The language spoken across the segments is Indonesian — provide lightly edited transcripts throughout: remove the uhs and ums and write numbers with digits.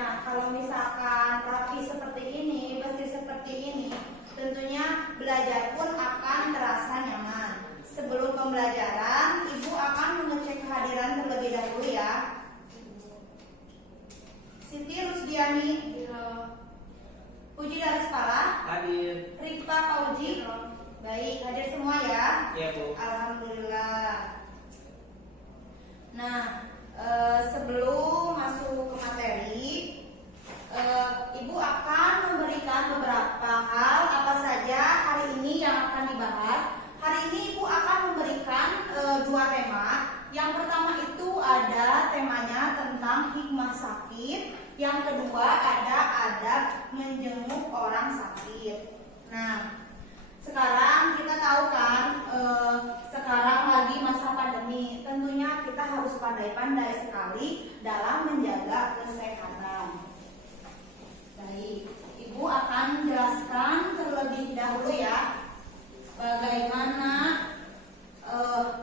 Nah, kalau misalkan rapi seperti ini, bersih seperti ini, tentunya belajar pun akan terasa nyaman. Sebelum pembelajaran, Ibu akan mengecek kehadiran terlebih dahulu ya. Siti Rusdiani, Puji Daraspala, hadir. Rikpa Pauji, baik, hadir semua ya. Iya, Bu. Alhamdulillah. Nah, sebelum masuk ke materi, Ibu akan memberikan beberapa hal apa saja hari ini yang akan dibahas. Hari ini Ibu akan memberikan dua tema. Yang pertama itu ada temanya tentang hikmah sakit. Yang kedua ada adab menjenguk orang sakit. Nah, sekarang kita tahu kan, sekarang lagi masa pandemi. Tentunya kita harus pandai-pandai sekali dalam menjaga kesehatan. Baik, Ibu akan menjelaskan terlebih dahulu ya bagaimana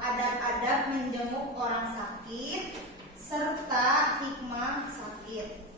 adab-adab menjenguk orang sakit serta hikmah sakit.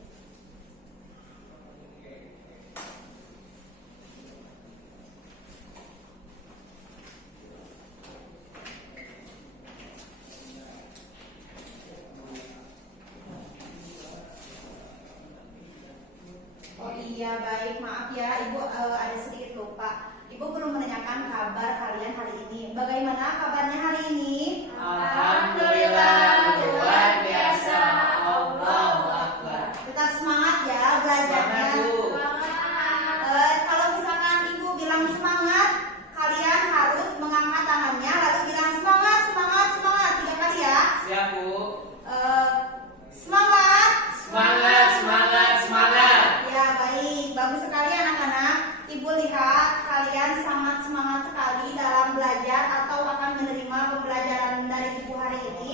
Oh iya, baik, maaf ya Ibu, ada sedikit lupa. Ibu belum menanyakan kabar kalian hari ini. Bagaimana kabarnya hari ini? Alhamdulillah, luar biasa. Allahu Akbar. Tetap semangat ya belajarnya. Semangat, Bu. Kalau misalkan Ibu bilang semangat, kalian harus mengangkat tangannya lalu bilang semangat, semangat, semangat 3 kali ya. Siap, Bu. Semangat. Semangat, semangat, semangat. Ya baik, bagus sekali anak-anak. Ibu lihat kalian sangat semangat sekali dalam belajar atau akan menerima pembelajaran dari Ibu hari ini.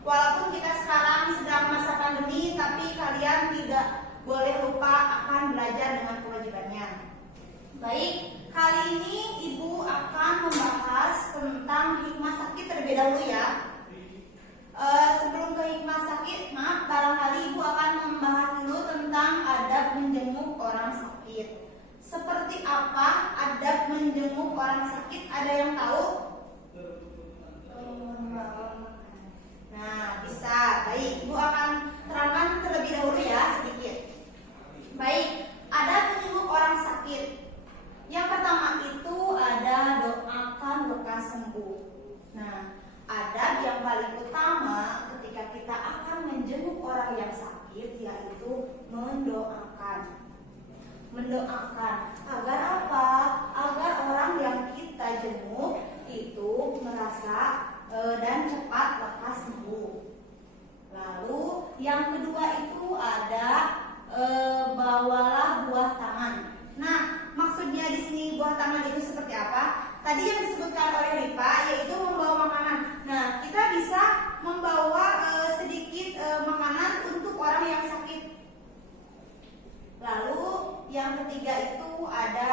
Walaupun kita sekarang sedang masa pandemi, tapi kalian tidak boleh lupa akan belajar dengan kewajibannya. Baik, kali ini Ibu akan membahas tentang hikmah sakit terlebih dahulu ya. Sebelum ke hikmah sakit, maaf, barangkali Ibu akan membahas dulu tentang adab menjenguk orang sakit. Seperti apa adab menjenguk orang sakit? Ada yang tahu? Nah, bisa. Baik, Ibu akan terangkan terlebih dahulu ya sedikit. Baik, adab menjenguk orang sakit. Yang pertama itu ada doakan lekas sembuh. Nah, adab yang paling utama ketika kita akan menjenguk orang yang sakit yaitu mendoakan. Mendoakan agar apa? Agar orang yang kita jenguk itu merasa dan cepat lekas sembuh. Lalu yang kedua itu ada bawalah buah tangan. Nah, maksudnya di sini buah tangan itu seperti apa? Tadi yang disebutkan oleh Rifa yaitu membawa makanan. Nah, kita bisa membawa sedikit makanan untuk orang yang sakit. Lalu yang ketiga itu ada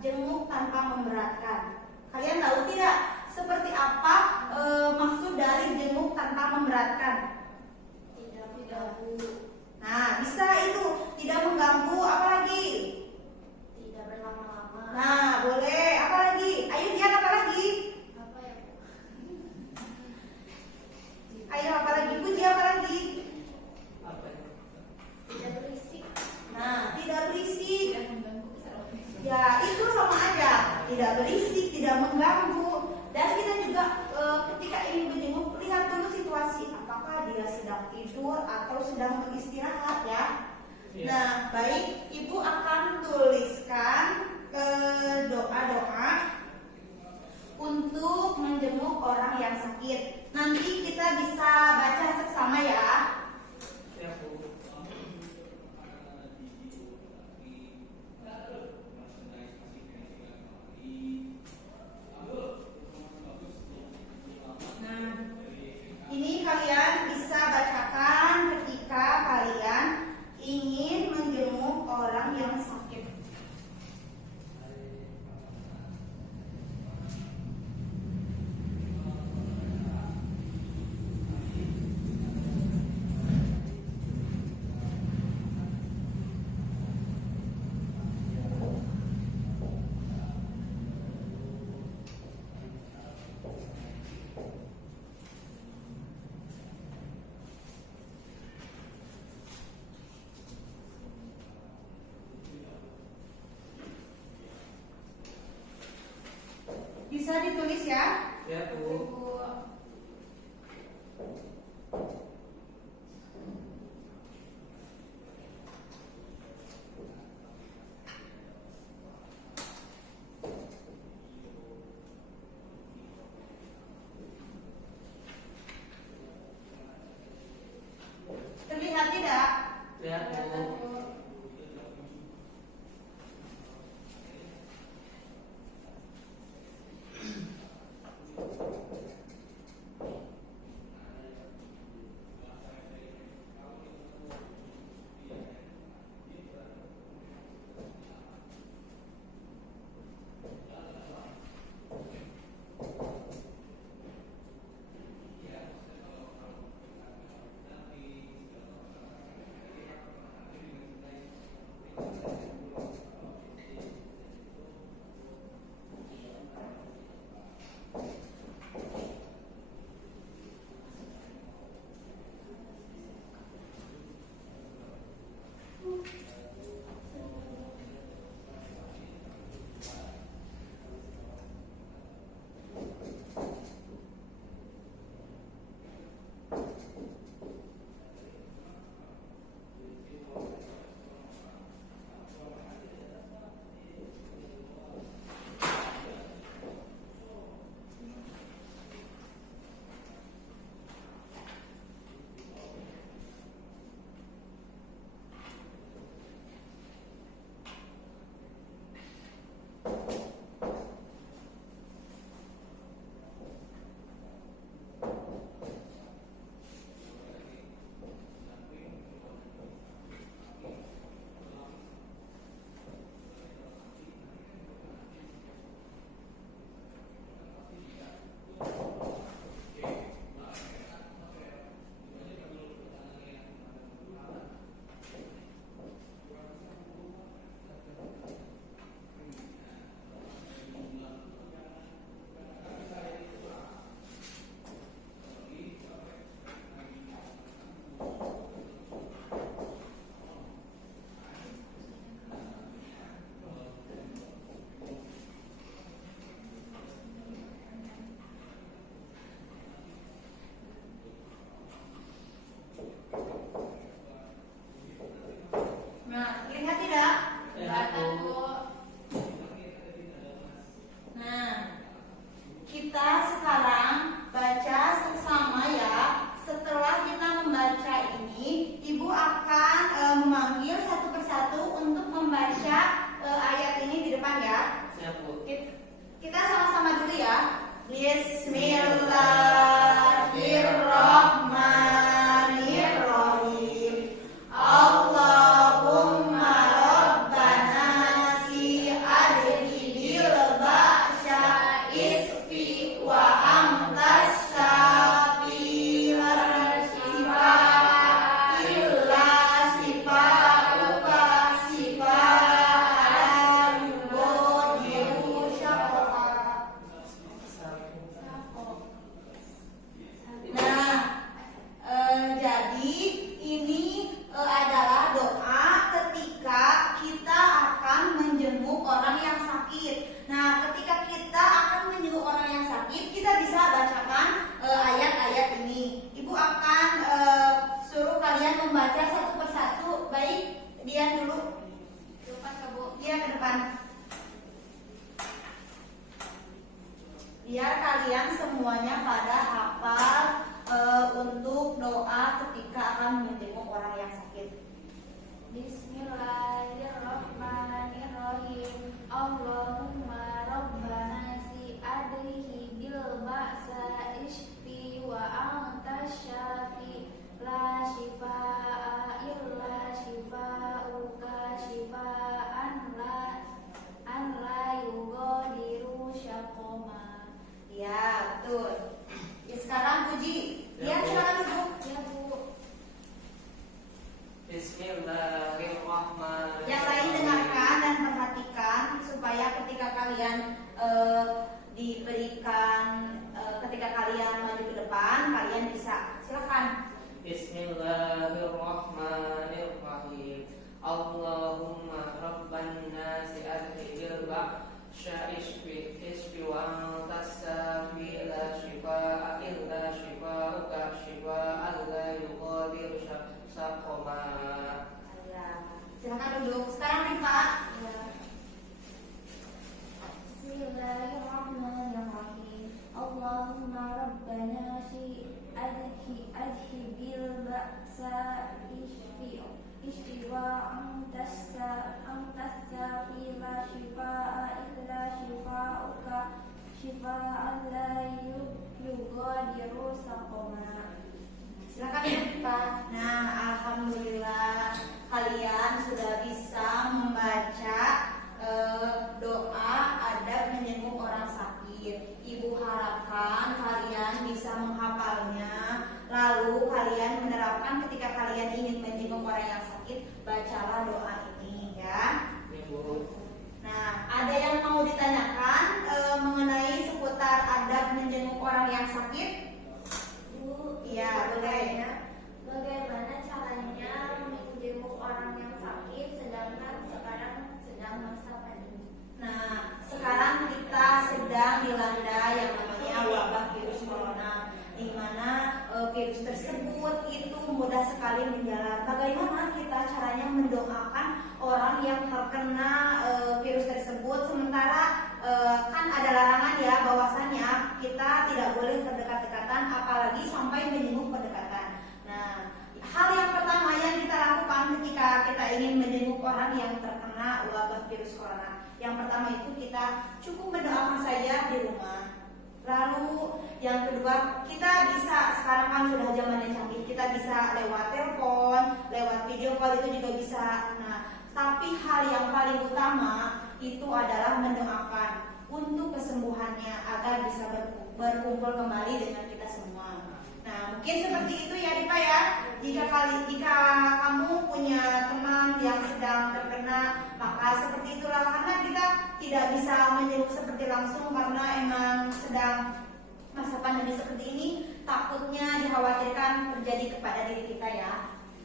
jenguk tanpa memberatkan. Kalian tahu tidak seperti apa maksud dari jenguk tanpa memberatkan? Tidak mengganggu. Nah, bisa itu tidak mengganggu. Apa lagi? Tidak berlama-lama. Nah, boleh. Apa lagi? Ayo Dian, apa lagi? Apa ya? Ayo apa lagi? Puji, apa lagi? Tidak berisik. Nah, tidak berisik. Ya, itu sama aja. Tidak berisik, tidak mengganggu. Dan kita juga ketika ingin menjenguk, lihat dulu situasi. Apakah dia sedang tidur atau sedang beristirahat ya. Nah, baik, Ibu akan tuliskan doa-doa untuk menjenguk orang yang sakit. Nanti kita bisa baca seksama ya. Siap, Bu. Nah, ini kalian bisa bacakan ketika kalian ingin menjenguk orang yang sakit. Bisa ditulis ya. Ya, Bu. Terlihat tidak? Ya, Bu. Nah, lihat tidak? Ya, Bu. Nah, kita sekarang baca sesama ya. Setelah kita membaca ini, Ibu akan memanggil satu persatu untuk membaca ayat ini di depan ya. Ya, Bu. Kita sama-sama dulu ya. Bismillahirrahmanirrahim. Allahumma rabbana si adhibil ba'sa isfi wa amtas syafi la sifa illa sifauka sifa ala yubodiru syafa'a. Nah, jadi ini adalah doa ketika kita akan menjenguk orang yang sakit. Nah, ketika kita akan menjenguk orang yang sakit, kita bisa bacakan ayat-ayat ini. Ibu akan suruh kalian membaca satu persatu. Baik, dia dulu. Depan ke Bu. Dia ke depan. Biar kalian semuanya pada hafal untuk doa ketika akan menjenguk orang yang sakit. Bismillahirrahmanirrahim. Allahumma rabbana si adhihi bil ba'sa ishfi wa anta syafi la shifaa illa shifauka shifaan la yughadiru syaqama. Ya, betul. Ya, sekarang Puji. Ya, Lihat Bu. silakan Ibu. Ya, Bu. Bismillahirrahmanirrahim. Yang lain dengarkan dan perhatikan supaya ketika kalian diberikan ketika kalian maju ke depan kalian bisa. Silakan. Bismillahirrahmanirrahim. Allahumma rabban nasi adhibil ba'sa isfi wa anta adhibil ba'sa ishfi wa antasa ila shifaa illa shifauka shifaan la yughadiru saqama. Silakan Pak. Nah, alhamdulillah kalian sudah bisa membaca doa adab menjenguk orang sakit. Ibu harapkan kalian bisa menghafalnya. Lalu kalian menerapkan ketika kalian ingin menjenguk orang yang sakit, bacalah doa ini ya. Ya Bu. Nah, ada yang mau ditanyakan mengenai seputar adab menjenguk orang yang sakit? Bu, Iya, boleh. Bagaimana caranya menjenguk orang yang sakit sedangkan sekarang sedang masa pandemi? Nah, sekarang kita sedang dilanda yang namanya wabah virus corona, di mana virus tersebut itu mudah sekali menjalar. Bagaimana kita caranya mendoakan orang yang terkena virus tersebut? Sementara kan ada larangan ya, bahwasannya kita tidak boleh berdekat-dekatan, apalagi sampai menjenguk berdekatan. Nah, hal yang pertama yang kita lakukan ketika kita ingin menjenguk orang yang terkena wabah virus corona, yang pertama itu kita cukup mendoakan saja di rumah. Lalu yang kedua, kita bisa, sekarang kan sudah zamannya canggih, kita bisa lewat telepon, lewat video call itu juga bisa. Nah, tapi hal yang paling utama itu adalah mendoakan untuk kesembuhannya agar bisa berkumpul kembali dengan kita semua. Nah, mungkin seperti itu ya Ripa ya. Jika kamu punya teman yang sedang terkena, maka seperti itulah, karena kita tidak bisa menjenguk seperti langsung karena emang sedang masa pandemi seperti ini, takutnya dikhawatirkan terjadi kepada diri kita ya.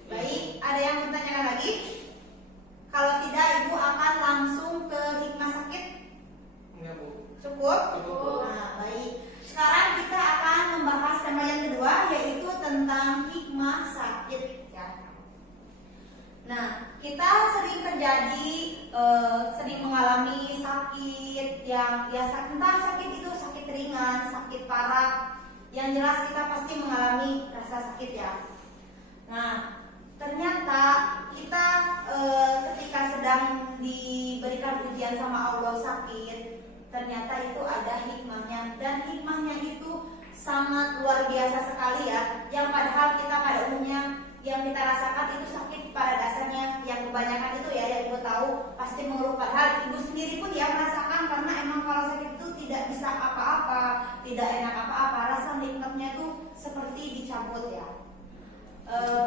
Baik, ada yang bertanya lagi? Kalau tidak, Ibu akan langsung ke hikmah sakit. Enggak Bu. Cukup? Cukup. Nah, baik. Sekarang kita akan membahas tema yang kedua, yaitu tentang hikmah sakit ya. Nah, kita sering terjadi, sering mengalami sakit yang ya, entah sakit itu sakit ringan, sakit parah. Yang jelas kita pasti mengalami rasa sakit ya. Nah, ternyata kita ketika sedang diberikan ujian sama Allah sakit, ternyata itu ada hikmahnya, dan hikmahnya itu sangat luar biasa sekali ya. Yang padahal kita pada umumnya yang kita rasakan itu sakit pada dasarnya, yang kebanyakan itu ya yang Ibu tahu pasti mengeluh, padahal Ibu sendiri pun ya merasakan, karena emang kalau sakit itu tidak bisa apa-apa, tidak enak apa-apa, rasa nikmatnya tuh seperti dicabut ya.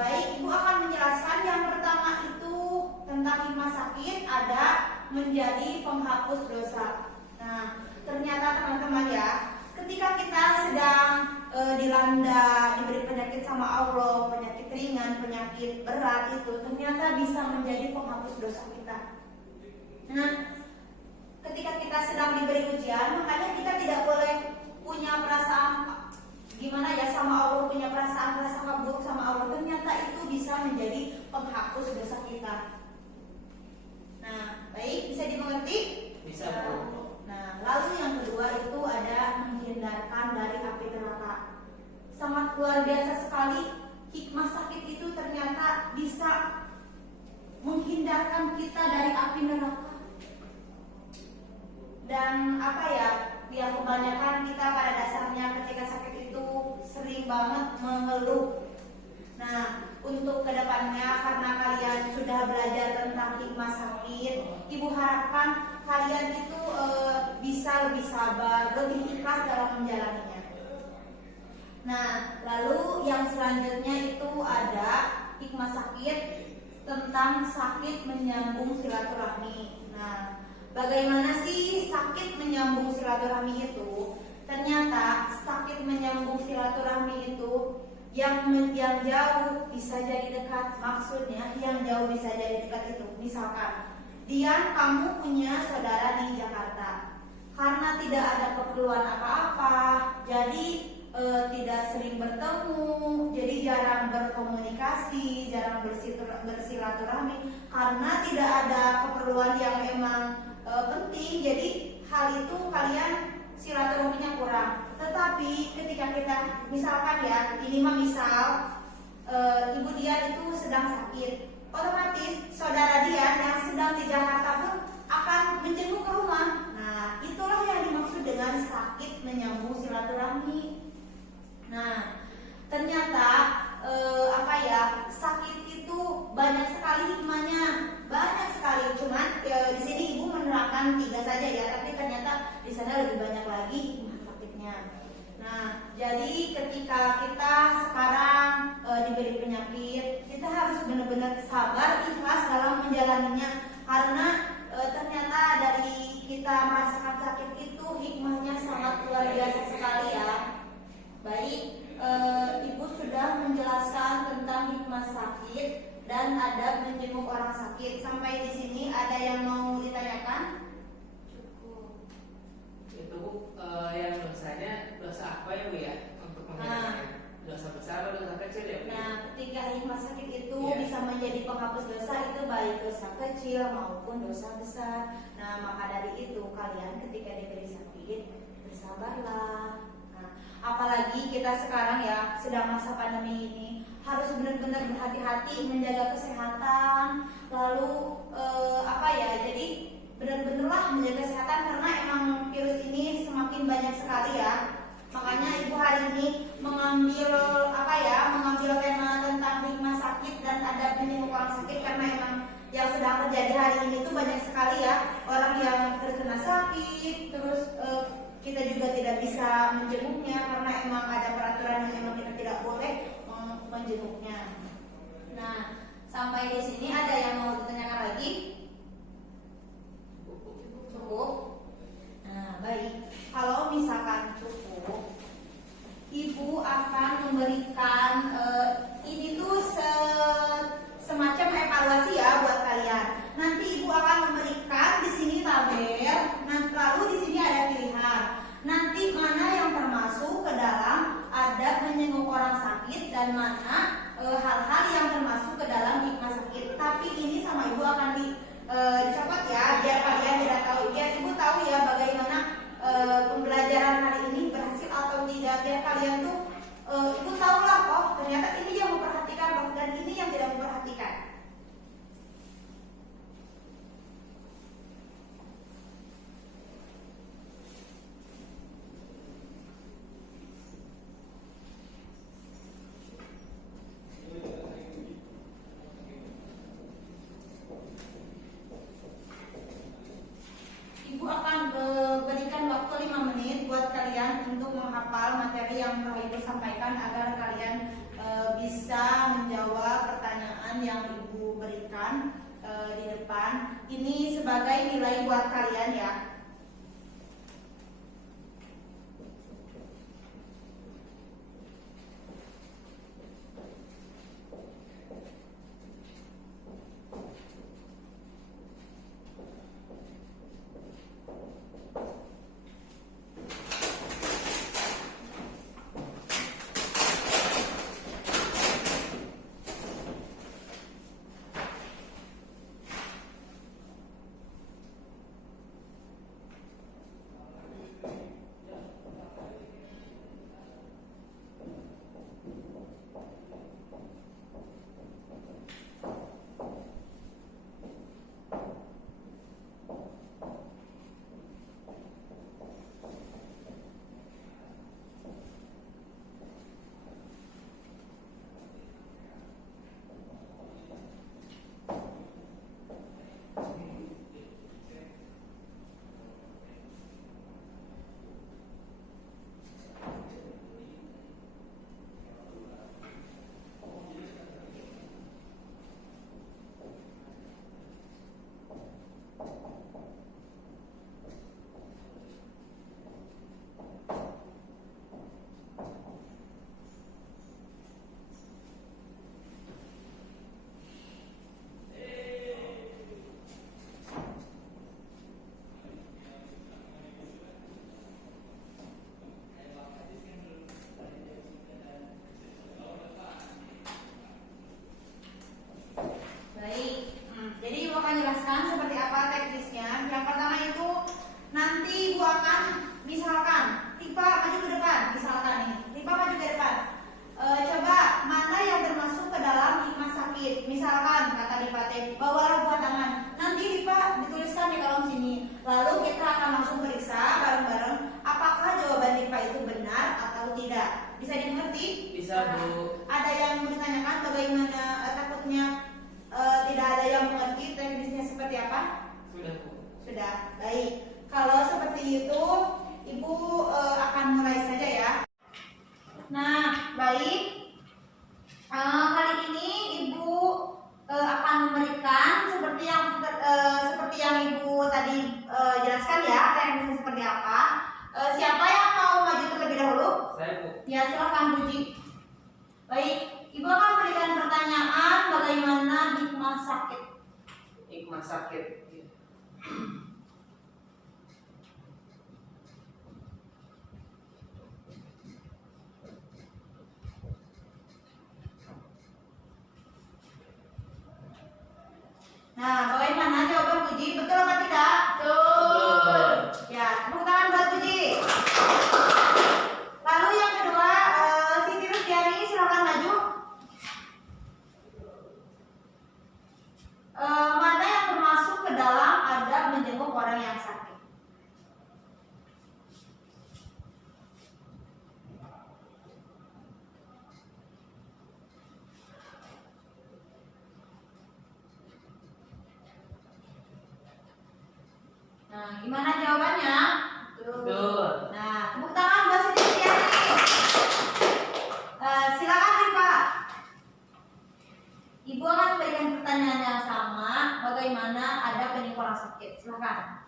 Baik, Ibu akan menjelaskan yang pertama itu tentang hikmah sakit, ada menjadi penghapus dosa. Nah, ternyata teman-teman ya, ketika kita sedang dilanda, diberi penyakit sama Allah, penyakit ringan, penyakit berat itu ternyata bisa menjadi penghapus dosa kita. Nah, ketika kita sedang diberi ujian, makanya kita tidak boleh punya perasaan gimana ya sama Allah, punya perasaan rasa buruk sama Allah. Ternyata itu bisa menjadi penghapus dosa kita. Nah, baik, bisa dimengerti? Bisa Bu. Nah, lalu yang kedua itu ada menghindarkan dari api neraka. Sangat luar biasa sekali hikmah sakit itu, ternyata bisa menghindarkan kita dari api neraka. Dan apa ya, biar kebanyakan kita pada dasarnya ketika sakit itu sering banget mengeluh. Nah, untuk kedepannya karena kalian sudah belajar tentang hikmah sakit, Ibu harapkan kalian itu bisa lebih sabar, lebih ikhlas dalam menjalaninya. Nah, lalu yang selanjutnya itu ada hikmah sakit tentang sakit menyambung silaturahmi. Nah, bagaimana sih sakit menyambung silaturahmi itu? Ternyata sakit menyambung silaturahmi itu yang jauh bisa jadi dekat. Maksudnya yang jauh bisa jadi dekat itu, misalkan Dian, kamu punya saudara di Jakarta, karena tidak ada keperluan apa-apa, jadi tidak sering bertemu, jadi jarang berkomunikasi, jarang bersilaturahmi, karena tidak ada keperluan yang emang penting. Jadi hal itu kalian silaturahminya kurang. tetapi ketika kita misalkan ya, ini mah misal ibu Dian itu sedang sakit, otomatis saudara Dian yang sedang di Jakarta pun akan menjenguk ke rumah. Nah, itulah yang dimaksud dengan sakit menyambung silaturahmi. Nah, ternyata sakit itu banyak sekali hikmahnya, banyak sekali. Cuman di sini ibu menerangkan 3 saja ya, tapi ternyata di sana lebih banyak lagi hikmah sakitnya. Nah, jadi ketika kita sekarang diberi penyakit, kita harus benar-benar sabar, ikhlas dalam menjalaninya, karena ternyata dari kita merasakan sakit itu hikmahnya sangat luar biasa sekali ya. Baik, ibu sudah menjelaskan tentang hikmah sakit dan adab menjenguk orang sakit. Sampai di sini ada yang mau ditanyakan? Cukup. Itu Bu, yang dosanya dosa apa ya Bu ya untuk menghilangkannya? Dosa besar atau dosa kecil ya Bu? Nah, ketika hikmah sakit itu Iya. bisa menjadi penghapus dosa, itu baik dosa kecil maupun dosa besar. Nah, maka dari itu kalian ketika diberi sakit bersabarlah. Nah, apalagi kita sekarang ya sedang masa pandemi ini, harus benar-benar berhati-hati menjaga kesehatan. Lalu jadi benar-benarlah menjaga kesehatan, karena emang virus ini semakin banyak sekali ya. Makanya ibu hari ini mengambil tema tentang hikmah sakit dan adab menjenguk orang sakit, karena emang yang sedang terjadi hari ini itu banyak sekali ya orang yang terkena sakit, terus kita juga tidak bisa menjenguknya karena emang ada peraturan yang emang kita tidak boleh menjenguknya. Nah, sampai di sini ada yang mau ditanyakan lagi? Cukup? Nah, baik. Kalau misalkan cukup, ibu akan memberikan ini tuh semacam evaluasi ya buat kalian. Nanti ibu akan memberikan di sini tabel, lalu di sini ada pilihan. Nanti mana yang termasuk ke dalam adab menjenguk orang sakit dan mana hal-hal yang termasuk ke dalam hikmah sakit. Tapi ini sama ibu akan dicopot ya, biar kalian tidak tahu, biar ibu tahu ya bagaimana pembelajaran hari ini berhasil atau tidak, biar kalian tuh ibu tahu lah, oh ternyata ini yang memperhatikan loh dan ini yang tidak memperhatikan. Ibu akan berikan waktu 5 menit buat kalian untuk menghafal materi yang telah ibu sampaikan agar kalian bisa menjawab pertanyaan yang ibu berikan di depan. Ini sebagai nilai buat kalian ya. Lalu kita akan langsung periksa bareng-bareng apakah jawaban IPA itu benar atau tidak. Bisa dimengerti? Bisa, Bu. Ada yang mau ditanyakan bagaimana takutnya tidak ada yang mengerti teknisnya seperti apa? Sudah, Bu. Sudah, baik. Kalau seperti itu, Ibu akan mulai saja ya. Nah, baik. Kali ini Ibu akan memberikan seperti yang Ibu tadi jelaskan ya, teknisnya seperti apa. Siapa yang mau maju terlebih dahulu? Saya, Bu. Ya, silakan Puji. Baik, Ibu akan memberikan pertanyaan bagaimana hikmah sakit. Hikmah sakit. Nah, bagaimana jawaban Puji? Betul atau tidak? Betul. Ya, tepuk tangan buat Puji. Lalu yang kedua, Siti Rusdiani, silakan maju. Mana yang termasuk ke dalam adab menjenguk orang yang sakit? Nah, gimana jawabannya? Betul. Nah, tepuk tangan buat Siti Rusdiani. Silakan Rifa. Ibu akan memberikan pertanyaan yang sama. Bagaimana ada menjenguk orang sakit? Silakan.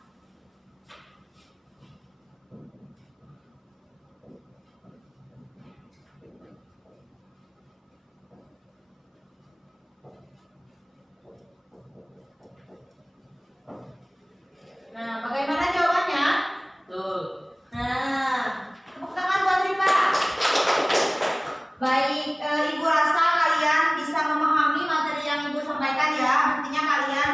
Nah, bagaimana jawabannya? Betul. Nah, tepuk tangan buat Rifa. Baik, Ibu rasa kalian bisa memahami materi yang Ibu sampaikan ya. Artinya kalian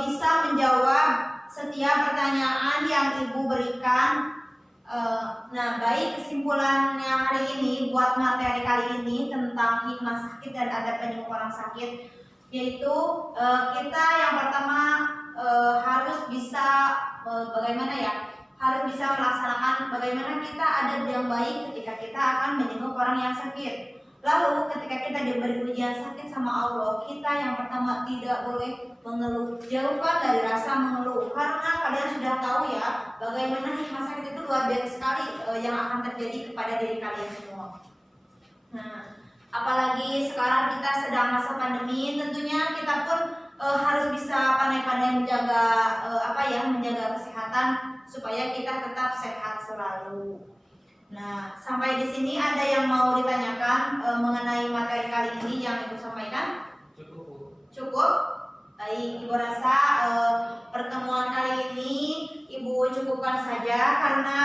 bisa menjawab setiap pertanyaan yang Ibu berikan. Nah, baik, kesimpulannya hari ini buat materi kali ini tentang hikmah sakit dan adab menjenguk orang sakit, yaitu kita yang pertama harus bisa bagaimana ya, harus bisa melaksanakan bagaimana kita adab yang baik ketika kita akan menjenguk orang yang sakit. Lalu ketika kita diberi ujian sakit sama Allah, kita yang pertama tidak boleh mengeluh. Jauhkan dari rasa mengeluh, karena kalian sudah tahu ya bagaimana hikmah sakit itu luar biasa sekali yang akan terjadi kepada diri kalian semua. Nah, apalagi sekarang kita sedang masa pandemi, tentunya kita pun harus bisa pandai-pandai menjaga menjaga kesehatan supaya kita tetap sehat selalu. Nah, sampai di sini ada yang mau ditanyakan mengenai materi kali ini yang Ibu sampaikan? Cukup, Bu. Cukup? Baik, Ibu rasa pertemuan kali ini Ibu cukupkan saja karena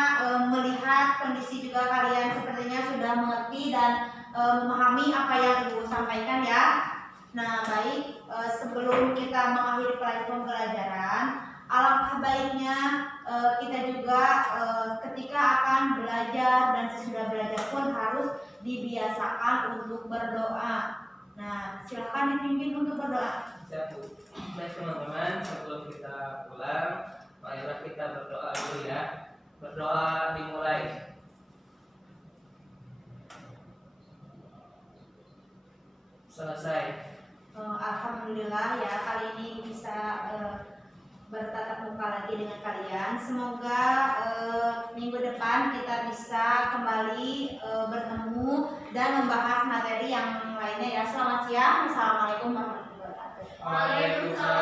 melihat kondisi juga kalian sepertinya sudah mengerti dan memahami apa yang Ibu sampaikan ya. Nah, baik, sebelum kita mengakhiri pembelajaran, alangkah baiknya kita juga ketika akan belajar dan sesudah belajar pun harus dibiasakan untuk berdoa. Nah, silakan dipimpin untuk berdoa. Siap, Bu. Baik, teman-teman, sebelum kita pulang, marilah kita berdoa dulu ya. Berdoa dimulai. Selesai. Alhamdulillah ya, kali ini bisa bertatap muka lagi dengan kalian. Semoga minggu depan kita bisa kembali bertemu dan membahas materi yang lainnya ya. Selamat siang. Assalamualaikum warahmatullahi wabarakatuh. Waalaikumsalam.